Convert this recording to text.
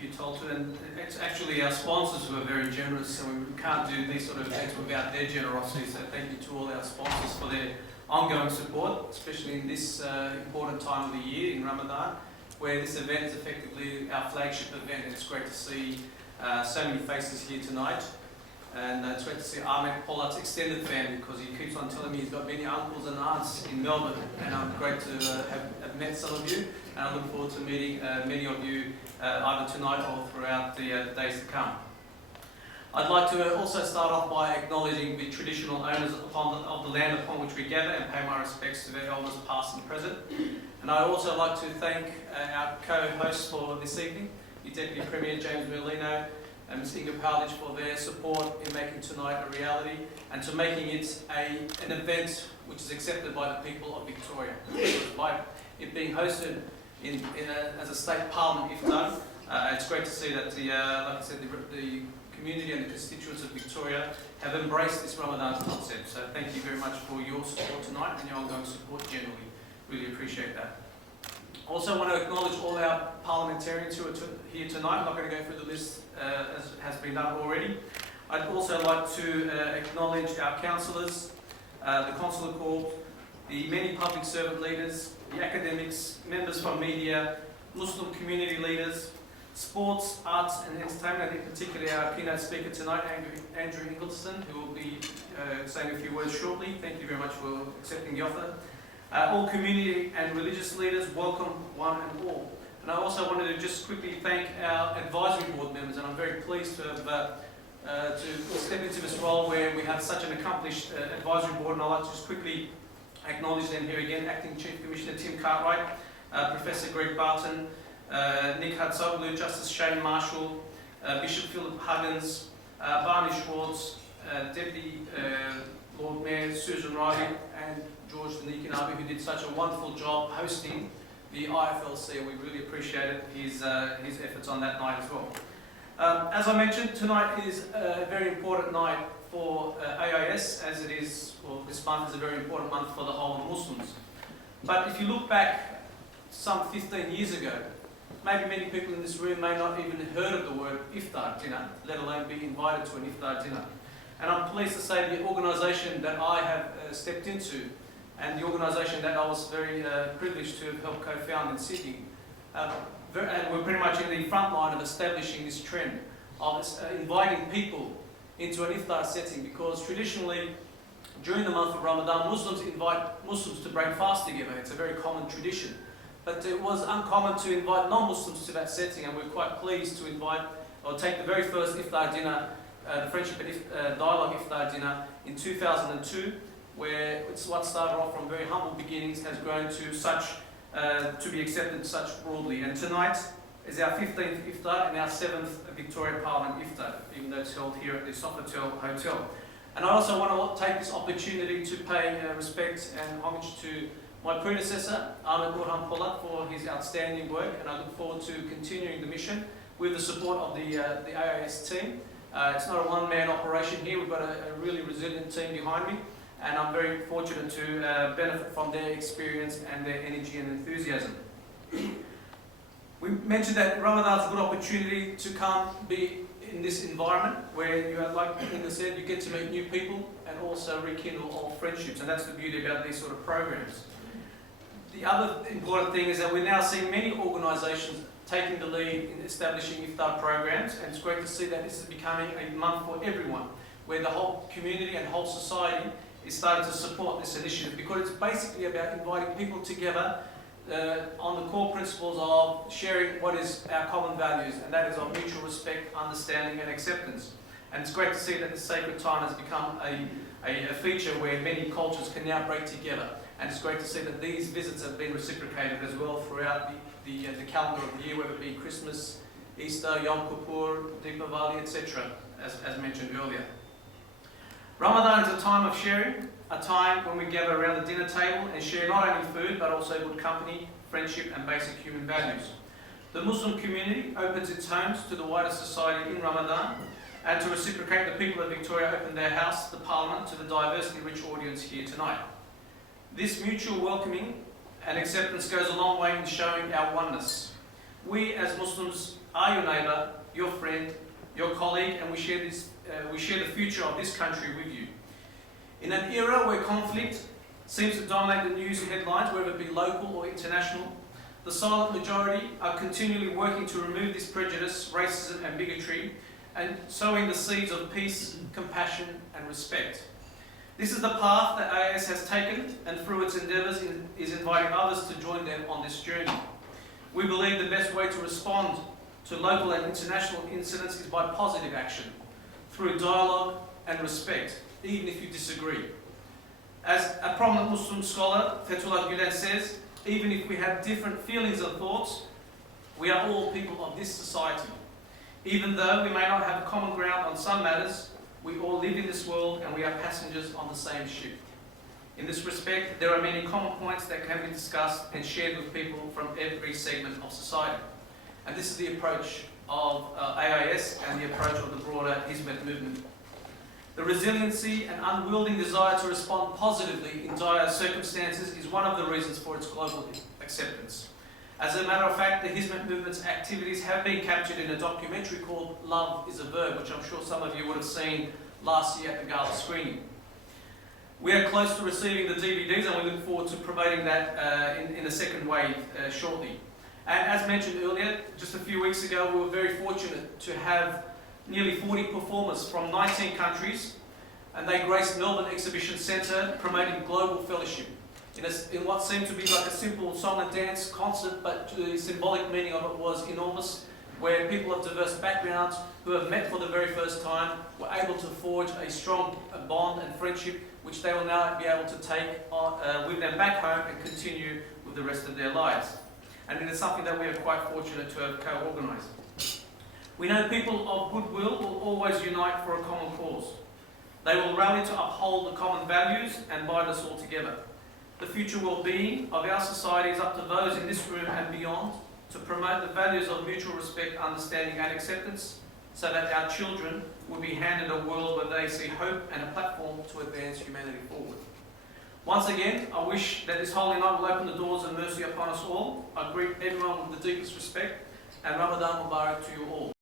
Thank you, Tolton. And it's actually our sponsors who are very generous, and we can't do these sort of events without their generosity. So thank you to all our sponsors for their ongoing support, especially in this important time of the year in Ramadan, where this event is effectively our flagship event. It's great to see so many faces here tonight. And it's great to see Ahmed Pollard's extended family, because he keeps on telling me he's got many uncles and aunts in Melbourne, and I'm great to have met some of you, and I look forward to meeting many of you either tonight or throughout the days to come. I'd like to also start off by acknowledging the traditional owners of the land upon which we gather, and pay my respects to their elders past and present. And I'd also like to thank our co-hosts for this evening, the Deputy Premier James Merlino and Ms. Inga Pavlich, for their support in making tonight a reality and to making it an event which is accepted by the people of Victoria. By it being hosted as a state parliament, if done, it's great to see that like I said, the community and the constituents of Victoria have embraced this Ramadan concept. So thank you very much for your support tonight and your ongoing support generally. Really appreciate that. Also want to acknowledge all our parliamentarians who are here tonight. I'm not going to go through the list as has been done already. I'd also like to acknowledge our councillors, the Consular Corps, the many public servant leaders, the academics, members from media, Muslim community leaders, sports, arts and entertainment, and in particular our keynote speaker tonight, Andrew Ingliston, who will be saying a few words shortly. Thank you very much for accepting the offer. All community and religious leaders, welcome one and all. And I also wanted to just quickly thank our advisory board members, and I'm very pleased to have to step into this role where we have such an accomplished advisory board, and I'd like to just quickly acknowledge them here again. Acting Chief Commissioner Tim Cartwright, Professor Greg Barton, Nick Hatzoglu, Justice Shane Marshall, Bishop Philip Huggins, Barney Schwartz, Deputy Lord Mayor Susan Riley, and George Danikinabi, who did such a wonderful job hosting the IFLC, and we really appreciated his efforts on that night as well. As I mentioned, tonight is a very important night for AIS, as it is, well, this month is a very important month for the whole of Muslims. But if you look back some 15 years ago, maybe many people in this room may not even have heard of the word iftar dinner, let alone be invited to an iftar dinner. And I'm pleased to say the organisation that I have stepped into, and the organisation that I was very privileged to have helped co-found in Sydney, and we're pretty much in the front line of establishing this trend of inviting people into an iftar setting, because traditionally during the month of Ramadan, Muslims invite Muslims to break fast together. It's a very common tradition. But it was uncommon to invite non-Muslims to that setting, and we're quite pleased to invite or take the very first iftar dinner, the Friendship and Dialogue iftar dinner in 2002, where it's what started off from very humble beginnings, has grown to such, to be accepted such broadly. And tonight is our 15th iftar and our 7th Victoria Parliament iftar, even though it's held here at the Sofitel Hotel. And I also want to take this opportunity to pay respect and homage to my predecessor, Ahmed Burhan Pollard, for his outstanding work, and I look forward to continuing the mission with the support of the AIS team. It's not a one-man operation here. We've got a really resilient team behind me, and I'm very fortunate to benefit from their experience and their energy and enthusiasm. We mentioned that Ramadan's a good opportunity to come be in this environment where, you, like Inga said, you get to meet new people and also rekindle old friendships, and that's the beauty about these sort of programs. The other important thing is that we're now seeing many organisations taking the lead in establishing iftar programs, and it's great to see that this is becoming a month for everyone, where the whole community and whole society is starting to support this initiative, because it's basically about inviting people together on the core principles of sharing what is our common values, and that is of mutual respect, understanding and acceptance. And it's great to see that the sacred time has become a feature where many cultures can now break together. And it's great to see that these visits have been reciprocated as well throughout the calendar of the year, whether it be Christmas, Easter, Yom Kippur, Deepavali, etc., as mentioned earlier. Ramadan is a time of sharing, a time when we gather around the dinner table and share not only food but also good company, friendship and basic human values. The Muslim community opens its homes to the wider society in Ramadan, and to reciprocate, the people of Victoria open their house, the Parliament, to the diversity-rich audience here tonight. This mutual welcoming and acceptance goes a long way in showing our oneness. We as Muslims are your neighbour, your friend, your colleague, and we share the future of this country with you. In an era where conflict seems to dominate the news headlines, whether it be local or international, the silent majority are continually working to remove this prejudice, racism and bigotry, and sowing the seeds of peace, compassion and respect. This is the path that AIS has taken, and through its endeavours is inviting others to join them on this journey. We believe the best way to respond to local and international incidents is by positive action, through dialogue and respect, even if you disagree. As a prominent Muslim scholar, Fethullah Gulen, says, even if we have different feelings and thoughts, we are all people of this society. Even though we may not have common ground on some matters, we all live in this world and we are passengers on the same ship. In this respect, there are many common points that can be discussed and shared with people from every segment of society. And this is the approach of AIS and the approach of the broader Hizmet movement. The resiliency and unwielding desire to respond positively in dire circumstances is one of the reasons for its global acceptance. As a matter of fact, the Hizmet movement's activities have been captured in a documentary called Love is a Verb, which I'm sure some of you would have seen last year at the gala screening. We are close to receiving the DVDs and we look forward to promoting that in a second wave shortly. And as mentioned earlier, just a few weeks ago, we were very fortunate to have nearly 40 performers from 19 countries, and they graced Melbourne Exhibition Centre promoting global fellowship in what seemed to be like a simple song and dance concert, but the symbolic meaning of it was enormous, where people of diverse backgrounds who have met for the very first time were able to forge a strong bond and friendship which they will now be able to take with them back home and continue with the rest of their lives. And it is something that we are quite fortunate to have co-organised. We know people of goodwill will always unite for a common cause. They will rally to uphold the common values and bind us all together. The future well-being of our society is up to those in this room and beyond to promote the values of mutual respect, understanding and acceptance, so that our children will be handed a world where they see hope and a platform to advance humanity forward. Once again, I wish that this holy night will open the doors of mercy upon us all. I greet everyone with the deepest respect, and Ramadan Mubarak to you all.